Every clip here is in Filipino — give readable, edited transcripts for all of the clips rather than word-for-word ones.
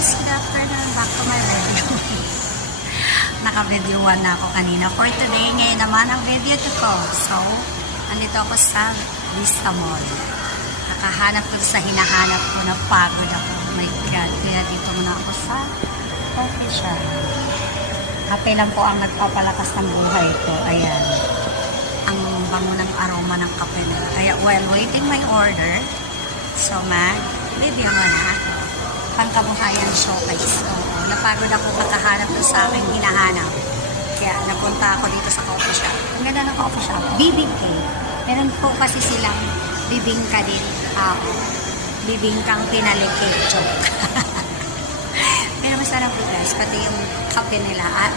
guys, good afternoon. Back to my video. Naka-video 1 na ako kanina. For today, ngayon naman ang video to ko. So, andito ako sa Vista Mall. Nakahanap ko sa hinahanap ko na pagod ako. Oh my God. Kaya dito muna ako sa coffee shop. Kape lang po ang nagpapalakas ng buhay ko. Ayan. Ang bango ng aroma ng kape nila. Kaya while waiting my order, so video mo na ako. Pangkabuhayan showcase. Oo. Napagod ako makahanap doon sa aking hinahanap. Kaya napunta ako dito sa coffee shop. Ang ganda ng coffee shop. BBK. Meron po kasi silang bibingka din. Bibingkang pinalike. Joke. Pero masarap po guys. Pati yung kape nila at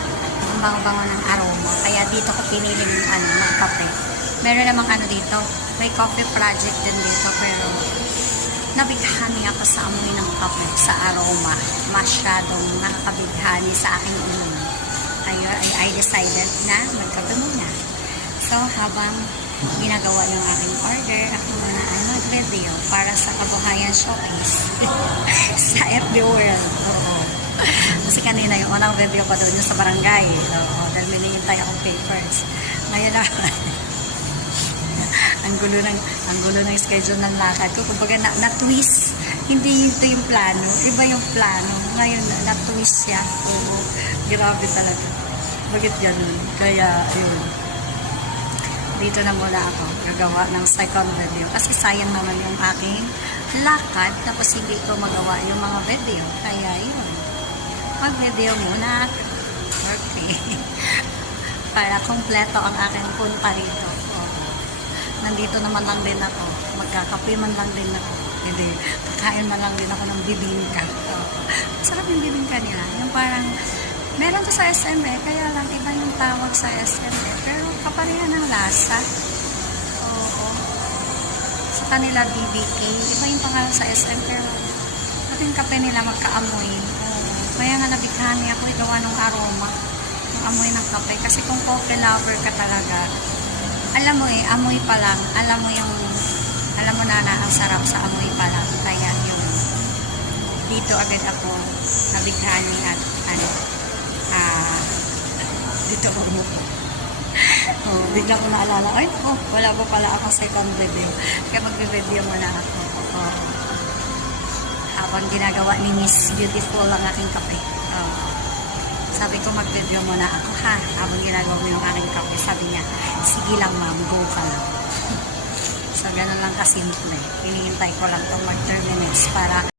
ang bango-bango ng aroma. Kaya dito ko pinili ng ng kape. Meron namang dito. May coffee project din dito. Pero nabighani ako sa amoy ng kape, sa aroma. Masyadong nakakabighani sa aking inom. Ayun, I decided na magkape muna. So, habang ginagawa yung aking order, ako muna ay mag-video para sa kabuhayan showcase sa FB World. Oo. Kasi kanina yung unang video pa doon yung sa barangay. Oo, dahil minihintay akong papers. Ngayon naman, ang gulo ng schedule ng lakad ko. Kumbaga na-twist. Hindi ito yung plano. Iba yung plano. Ngayon, na-twist siya. Oo. Grabe talaga. Bakit ganun? Kaya, yun. Dito na muna ako. Gagawa ng second video. Kasi sayang naman yung aking lakad. Tapos hindi ko magawa yung mga video. Kaya, yun. Mag-video muna. Okay. Para kompleto ang aking punta rito. Nandito naman lang din ako. Magkakape man lang din ako. Hindi. Kakain man lang din ako ng bibingka. Masarap yung bibingka nila. Yung parang, meron to sa SM kaya lang iba yung tawag sa SM pero kaparehan ng lasa. Oo. Sa kanila BBK. Iba yung pangalan sa SM pero pati yung kape nila magkaamoy. Oo. Kaya nga nabighani ako gawa ng aroma. Yung amoy ng kape. Kasi kung coffee lover ka talaga, alam mo amoy pa lang, alam mo na ang sarap sa amoy pa lang. Kaya yun, dito agad ako nabighani at dito ako bigla ko naalala, wala pa pala ako second video. Kaya mag-video muna ako. Habang ginagawa ni Miss Beautiful ang aking kape. Sabi ko mag-video muna ako habang ginagawa mo yung aking kape. Sabi niya, sige lang ma'am, go ka lang. So, ganun lang kasimple. Hinihintay ko lang itong mag 3 minutes para